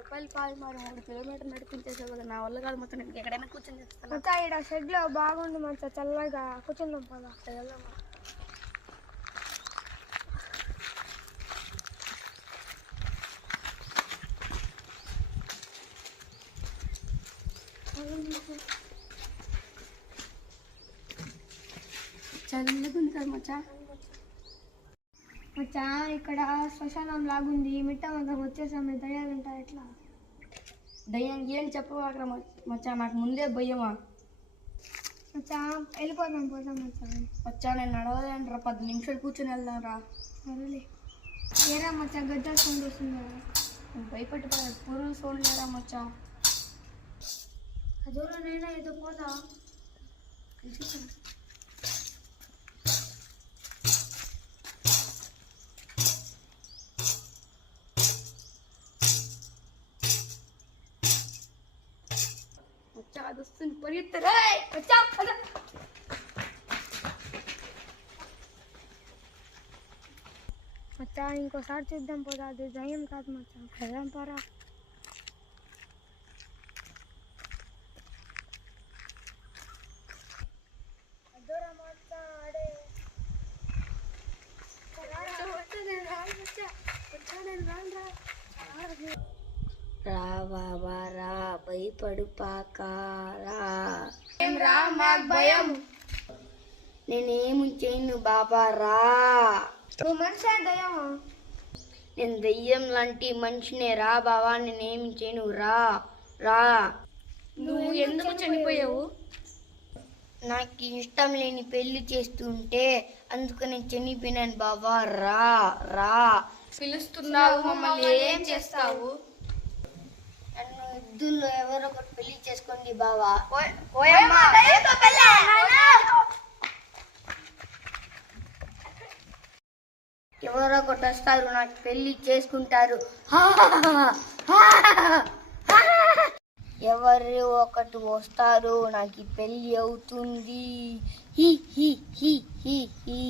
రూపాయలు పాలు మరి 3 కిలోమీటర్లు నడిపించేసావు కదా, నా వల్ల కాదు. మొత్తం నేను ఎక్కడైనా కూర్చొని చేస్తాను. మొత్తం ఇక్కడ షెడ్లో బాగుంది మంచిగా చల్లగా కూర్చుందాం పదా. చల్లగా ఉంది కదా మచ్చా. మచ్చా ఇక్కడ శ్మశానం లాగుంది, మిట్ట మొత్తం వచ్చేసాము. దయ్యాలు ఉంటాయి ఎట్లా? దయ్యం ఏం చెప్పవాకరా మచ్చా, నాకు ముందే భయమా. మచ్చా వెళ్ళిపోదాం పోదాం మచ్చా. మచ్చా నేను నడవలేనురా, 10 నిమిషాలు కూర్చొని వెళ్దాం రా. సరేలే. ఏరా మచ్చా గజ్జల సౌండ్ వస్తుంది కదా. భయపడి పురుగు సౌండ్ లేరా మచ్చా. దూరంనైనా ఏదో పోదా. మచ్చా అది వస్తుంది, పరిగెత్తరా మచ్చా. మచ్చా ఇంకోసారి చూద్దాం పోదా, అది దయ్యం కాదు మచ్చా. వెళ్దాం పోరా. రా బాబా రా, భయపడు పాకారా. భయం. నేనేమి చేయను బాబా రా. నువ్వు మనిషి దయ్యమా? నేను దయ్యం లాంటి మనిషినే రా బాబా, నేనేమి చేయను రా రా. నువ్వు ఎందుకు చనిపోయావు? నాకు ఇష్టం లేని పెళ్లి చేస్తుంటే అందుకు నేను చనిపోయినాను బాబా. రా రా. పిలుస్తున్నావు, మమ్మల్ని ఏం చేస్తావు? నన్ను ఇద్దరు ఎవరో ఒకటి పెళ్లి చేసుకోండి బాబా. ఎవరో ఒకటి వస్తారు, నాకు పెళ్లి చేసుకుంటారు. ఎవరు ఒకటి వస్తారు, నాకు పెళ్లి అవుతుంది. హి హి హి హి హి.